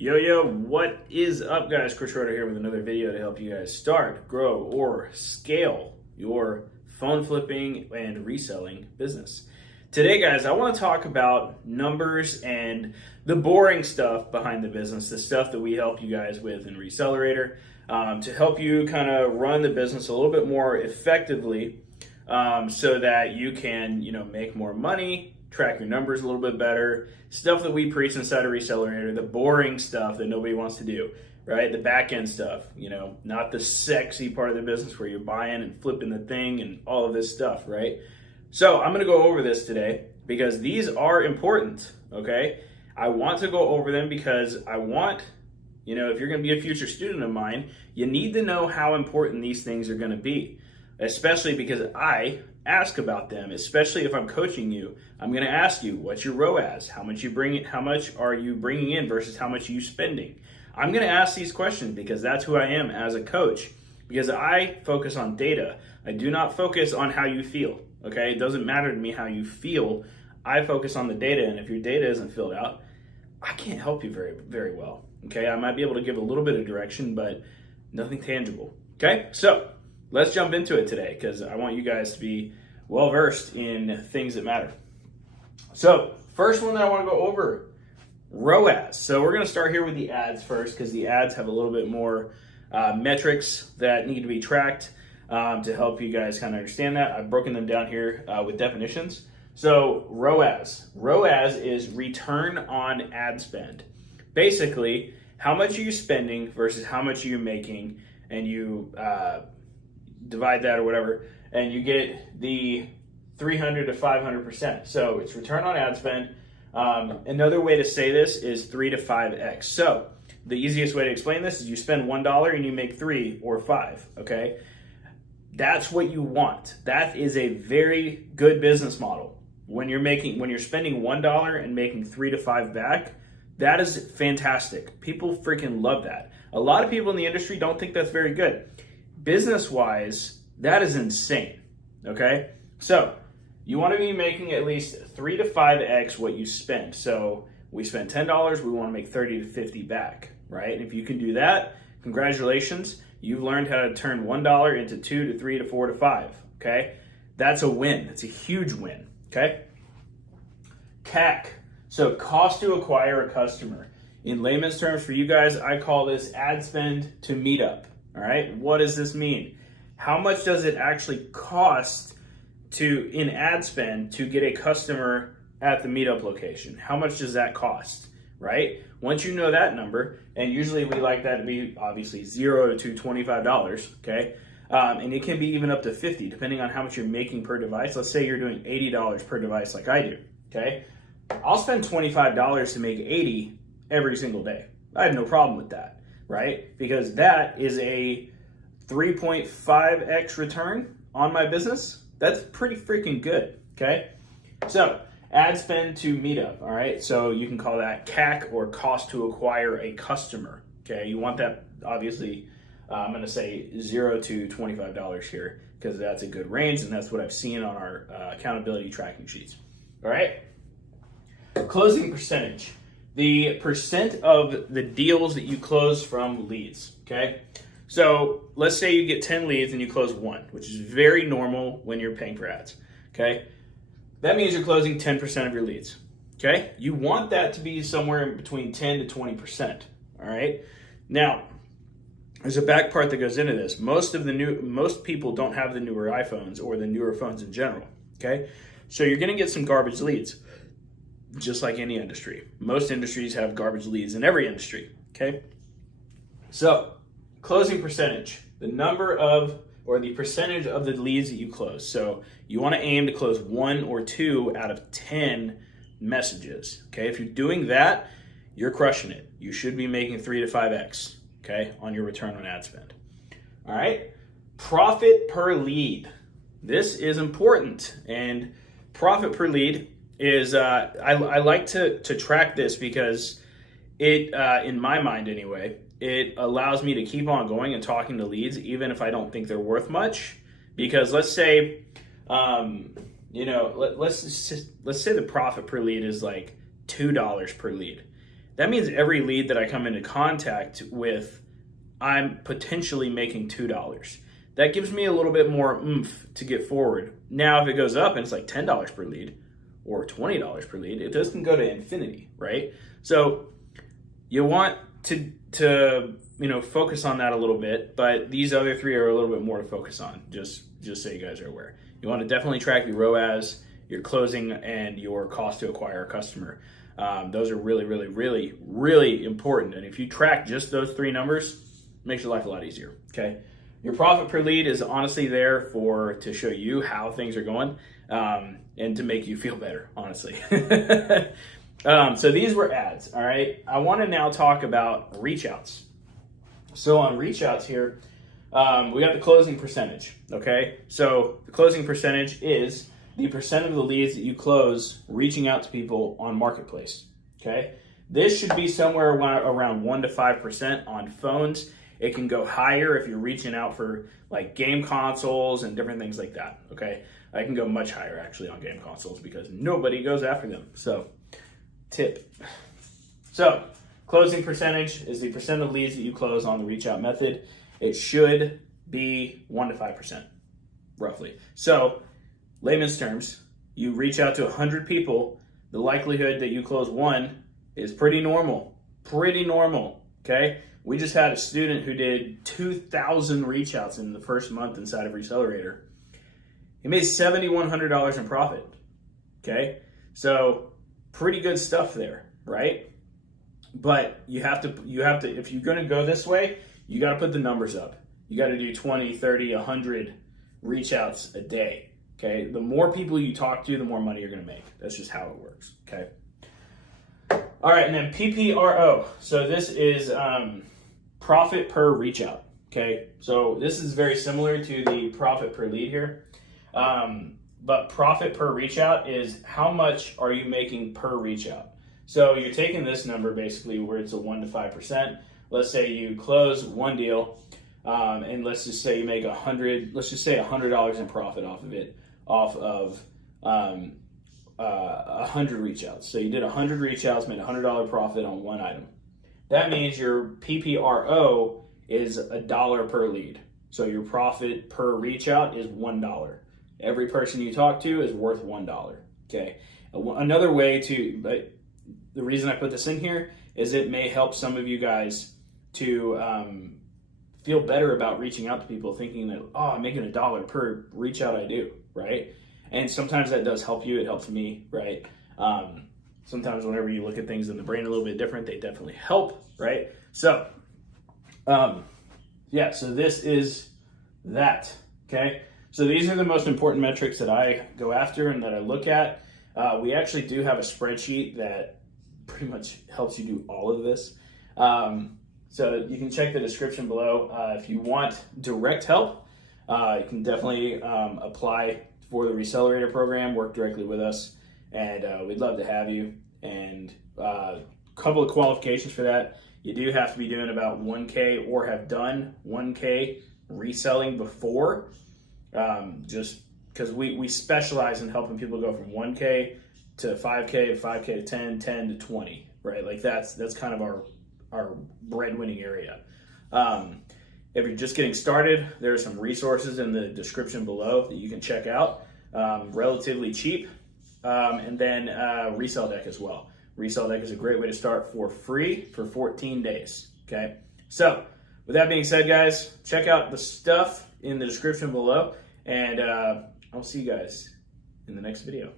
Yo, what is up, guys? Schroeder here with another video to help you guys start, grow, or scale your phone flipping and reselling business. Today, guys, I want to talk about numbers and the boring stuff behind the business, the stuff that we help you guys with in Recelerator to help you kind of run the business a little bit more effectively so that you can, make more money, track your numbers a little bit better, stuff that we preach inside of Recelerator, the boring stuff that nobody wants to do, right? The back end stuff, not the sexy part of the business where you're buying and flipping the thing and all of this stuff, right? So I'm going to go over this today because these are important, okay? I want to go over them because I want, if you're going to be a future student of mine, you need to know how important these things are going to be, especially because I ask about them, especially if I'm coaching you. I'm going to ask you, what's your ROAS? How much are you bringing in versus how much are you spending? I'm going to ask these questions because that's who I am as a coach, because I focus on data. I do not focus on how you feel, okay? It doesn't matter to me how you feel. I focus on the data, and if your data isn't filled out, I can't help you very, very well, okay? I might be able to give a little bit of direction, but nothing tangible, okay? So let's jump into it today because I want you guys to be well-versed in things that matter. So first one that I want to go over, ROAS. So we're going to start here with the ads first because the ads have a little bit more metrics that need to be tracked to help you guys kind of understand that. I've broken them down here with definitions. So ROAS. ROAS is return on ad spend. Basically, how much are you spending versus how much are you making, and you divide that or whatever, and you get the 300 to 500%. So it's return on ad spend. Another way to say this is 3 to 5x. So the easiest way to explain this is you spend $1 and you make 3 or 5, okay? That's what you want. That is a very good business model. When you're spending $1 and making 3 to 5 back, that is fantastic. People freaking love that. A lot of people in the industry don't think that's very good. Business-wise, that is insane, okay? So you want to be making at least 3 to 5x what you spend. So we spend $10, we want to make 30 to 50 back, right? And if you can do that, congratulations. You've learned how to turn $1 into 2 to 3 to 4 to 5, okay? That's a win. That's a huge win, okay? CAC, so cost to acquire a customer. In layman's terms for you guys, I call this ad spend to meetup, all right? What does this mean? How much does it actually cost in ad spend to get a customer at the meetup location? How much does that cost, right? Once you know that number, and usually we like that to be obviously $0 to $25, okay? And it can be even up to $50 depending on how much you're making per device. Let's say you're doing $80 per device like I do, okay? I'll spend $25 to make $80 every single day. I have no problem with that, right? Because that is a 3.5x return on my business. That's pretty freaking good, okay? So ad spend to meetup, all right? So you can call that CAC, or cost to acquire a customer, okay? You want that, obviously, I'm gonna say $0 to $25 here because that's a good range, and that's what I've seen on our accountability tracking sheets, all right? Closing percentage, the percent of the deals that you close from leads, okay? So let's say you get 10 leads and you close 1, which is very normal when you're paying for ads, okay? That means you're closing 10% of your leads, okay? You want that to be somewhere in between 10 to 20%, all right? Now, there's a back part that goes into this. Most people don't have the newer iPhones or the newer phones in general, okay? So you're gonna get some garbage leads, just like any industry. Most industries have garbage leads in every industry, okay? So, closing percentage, the percentage of the leads that you close. So you want to aim to close 1 or 2 out of 10 messages, okay? If you're doing that, you're crushing it. You should be making 3 to 5x, okay, on your return on ad spend. All right, profit per lead. This is important, and profit per lead is, I like to track this because it, in my mind anyway, it allows me to keep on going and talking to leads even if I don't think they're worth much. Because let's say, let's say the profit per lead is like $2 per lead. that means every lead that I come into contact with, I'm potentially making $2. That gives me a little bit more oomph to get forward. Now, if it goes up and it's like $10 per lead or $20 per lead, it doesn't go to infinity, right? So you want to focus on that a little bit, but these other three are a little bit more to focus on, just so you guys are aware. You want to definitely track your ROAS, your closing, and your cost to acquire a customer. Those are really, really, really, really important. And if you track just those three numbers, it makes your life a lot easier, okay? Your profit per lead is honestly there to show you how things are going and to make you feel better, honestly. So these were ads, all right? I want to now talk about reach outs. So on reach outs here, we got the closing percentage, okay? So the closing percentage is the percent of the leads that you close reaching out to people on Marketplace, okay? This should be somewhere around 1 to 5% on phones. It can go higher if you're reaching out for like game consoles and different things like that, okay? I can go much higher actually on game consoles because nobody goes after them. So, tip. So, closing percentage is the percent of leads that you close on the reach out method. It should be 1 to 5%, roughly. So, layman's terms, you reach out to 100 people, the likelihood that you close one is pretty normal, okay? We just had a student who did 2,000 reach outs in the first month inside of Recelerator. He made $7,100 in profit, okay? So pretty good stuff there, right? But you have to, if you're gonna go this way, you gotta put the numbers up. You gotta do 20, 30, 100 reach outs a day, okay? The more people you talk to, the more money you're gonna make. That's just how it works, okay? All right, and then PPRO. So this is profit per reach out, okay? So this is very similar to the profit per lead here. But profit per reach out is how much are you making per reach out. So you're taking this number basically where it's a 1 to 5%. Let's say you close one deal, and let's just say you make $100 in profit off of it, off of 100 reach outs. So you did 100 reach outs, made $100 profit on one item. That means your PPRO is $1 per lead. So your profit per reach out is $1. Every person you talk to is worth $1. Okay. Another way but the reason I put this in here is it may help some of you guys to feel better about reaching out to people, thinking that, oh, I'm making $1 per reach out I do, right? And sometimes that does help you. It helps me, right? Sometimes whenever you look at things in the brain a little bit different, they definitely help, right? So, yeah, so this is that, okay? So these are the most important metrics that I go after and that I look at. We actually do have a spreadsheet that pretty much helps you do all of this. So you can check the description below. If you want direct help, you can definitely apply for the Recelerator program, work directly with us, and we'd love to have you. And a couple of qualifications for that. You do have to be doing about 1K or have done 1K reselling before, just because we specialize in helping people go from 1K to 5K, 5K to 10, 10 to 20, right? Like that's kind of our breadwinning area. If you're just getting started, there are some resources in the description below that you can check out, relatively cheap. And then Resell Deck as well. Resell Deck is a great way to start for free for 14 days, okay? So, with that being said, guys, check out the stuff in the description below, and I'll see you guys in the next video.